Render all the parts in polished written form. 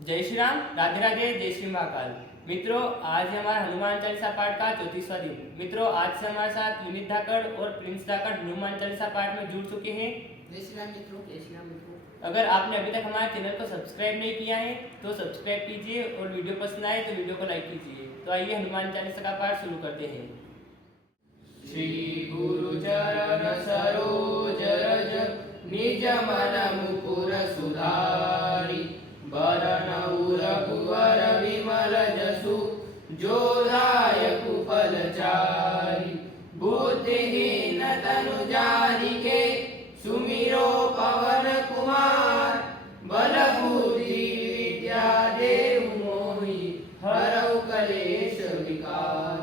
जय श्री राम, राधे राधे, जय श्री महाकाल। मित्रों, आज है हमारा हनुमान चालीसा पाठ का 34वां दिन। मित्रों, आज से हमारे साथ विनीत धाकड़ और प्रिंस धाकड़ हनुमान चालीसा पाठ में जुड़ चुके हैं। जय श्री राम मित्रों, जय श्री राम मित्रों। अगर आपने अभी तक हमारे चैनल को सब्सक्राइब नहीं किया है तो सब्सक्राइब कीजिए और वीडियो पसंद आए तो वीडियो को लाइक कीजिए। तो आइए हनुमान चालीसा का पाठ शुरू करते हैं। श्री गुरु चरण सरोज रज निज मन मुकुर सुधारी बरन रघुवर विमल जसु जो दायक फलचारी बुद्धिहीन तनु जानिके सुमिरो पवन कुमार बल बुद्धि विद्या देहु मोहि हरौ कलेश विकार।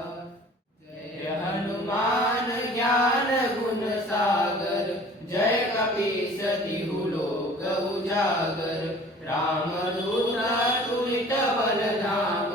जय हनुमान ज्ञान गुण सागर जय कपीस तिहु लोक उजागर रामदूत तुलित बल धाम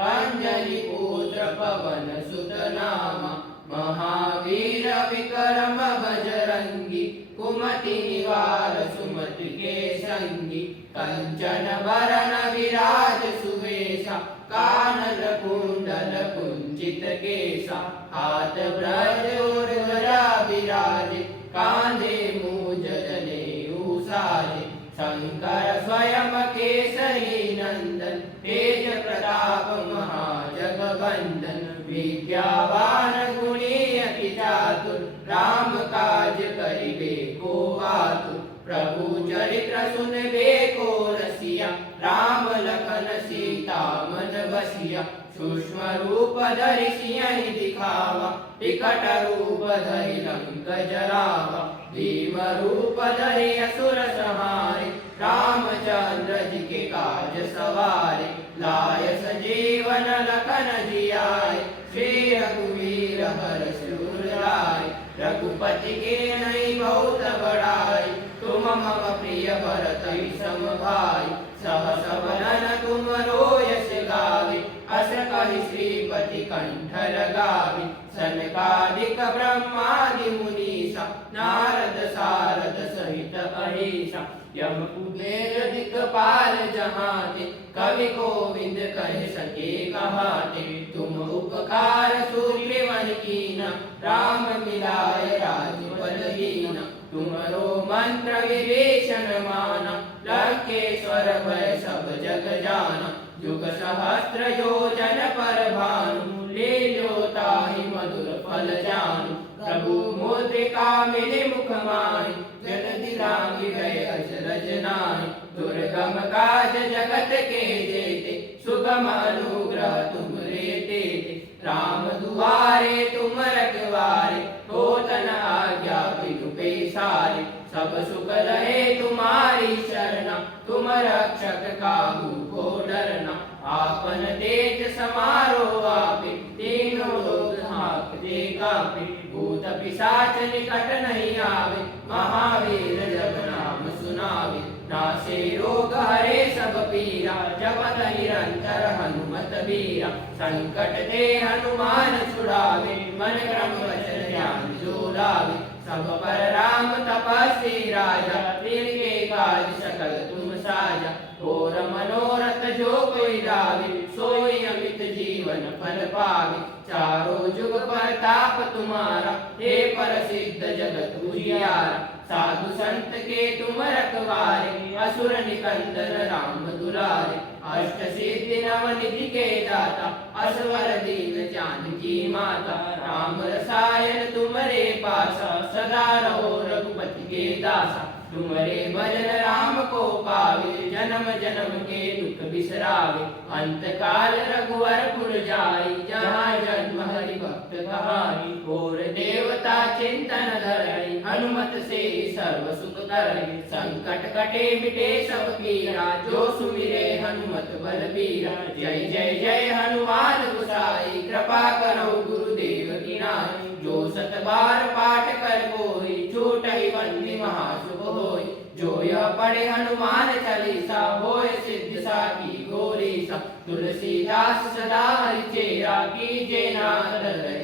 अंजलि पुत्र पवन सुत नाम महावीर विक्रम बजरंगी कुमति निवार सुमति के संगी कंचन बरन विराज सुवेशा कानन कुंडल कुंचित केसा हाथ ब्रज और गदा विराजे कांधे मूज जनेऊ साजे शंकर स्वयं केसरी नंदन तेज प्रताप महाजगवंदन विद्यावान गुणी अति चातुर राम काज करिबे को आतुर प्रभु चरित्र सुनबे को रसिया राम लखन सीता मन बसिया सूक्ष्म रूप धरि सिंह दिखावा विकट रूप धरि लंक जरावा भीम रूप धरि असुर संहारे रामचंद्र जी के काज सवारे लाय सजीवन लखन जियाए श्री रघुवीर हर्ष उर लाए रघुपति के नहीं बहुत बड़ाई तुम मम प्रिय भरत सम भाई सहस वदन तुम रोयस गावे अस कहि श्रीपति कंठ लगावे सनकादिक ब्रह्मादि मुनीसा नारद सारद सहित अहिसा यम कुबेर दिक्पाल जहाते कवि गोविंद कह सके कहाते तुम उपकार सूर्यवन कीना राम मिलाय राजपद हीना तुमरो मंत्र विभीषण माना लंकेश्वर भय सब जग जाना युग सहस्त्र योजन पर भानु ले लो ताहि मधुर फल जानू प्रभु मुद्रिका मिले मुख माहि जलधि लांघि गए अचरज नाहि दुर्गम काज जगत के जेते सुगम अनुग्रह तुमरे तेते राम दुआरे तुम रखवारे होत न आज्ञा बिनु पैसारे सब सुख रहे तुम्हारी शरणा तुम रक्षक काहू को डरना आपन तेज समारो आपे तीनों लोग हाँकते कापे भूत पिशाच निकट नहीं आवे महावीर जब नाम सुनावे नासे रोग हरे सब पीरा जपत निरंतर हनुमत बीरा संकट ते हनुमान छुड़ावे मन क्रम वचन ध्यान जो लावे सब पर राम तपस्वी राजा तिनके काज सकल तुम साजा और मनोरथ जो कोई लावे सोई अमित जीवन फल पावे चारों जुग प्रताप तुम्हारा हे प्रसिद्ध जगत उजियारा साधु संत के तुम रखवारे असुर निकंदन राम दुलारे अष्ट सिद्धि नव निधि के दाता असवर दीन जानकी माता राम रसायन तुमरे पासा सदा रहो रघुपति के दासा तुमरे भजन राम को पावे जन्म जन्म के दुख बिसरावे अंत काल रघुवरपुर जाई जहाँ जन्म हरि भक्त कहाई और देवता चिंतन धरई हनुमत से सर्व सुख करई संकट कटे मिटे सब पीरा जो सुमिरे हनुमत बलबीरा जय जय जय हनुमान गोसाई कृपा करो गुरुदेव की नाई जो सत बार पाठ कर कोई छूटहि बंदी महाशुभ होई जो यह पढ़े हनुमान चालीसा होय सिद्ध साखी गौरीसा तुलसीदास सदा हरिचेरा कीजे नाथ हृदय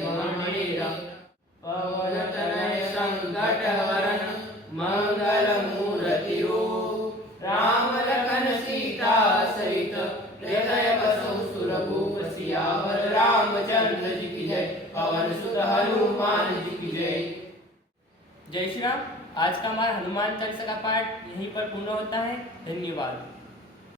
पवन तनय संकट हरण मंगल मूर्ति रूप राम लखन सीता सहित सियावर रामचंद्र जी की जय, पवन सुत हनुमान जी की जय। जय श्री राम। आज का हमारा हनुमान चालीसा का पाठ यहीं पर पूर्ण होता है। धन्यवाद।